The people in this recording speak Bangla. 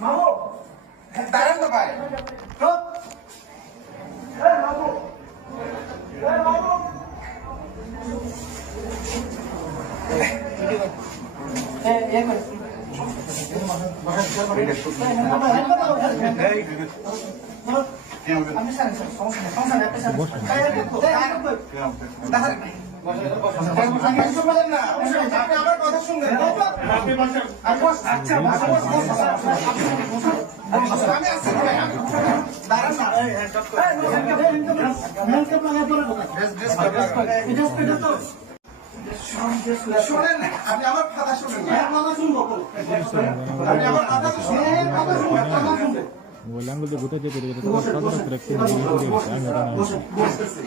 মামু দাঁড়ান তো ভাই আমার কথা শুনবেন আচ্ছা আমি আসছি শোনেন আপনি আমার কথা শুনবেন আপনি আমার কথা শুনবেন Volando de puta de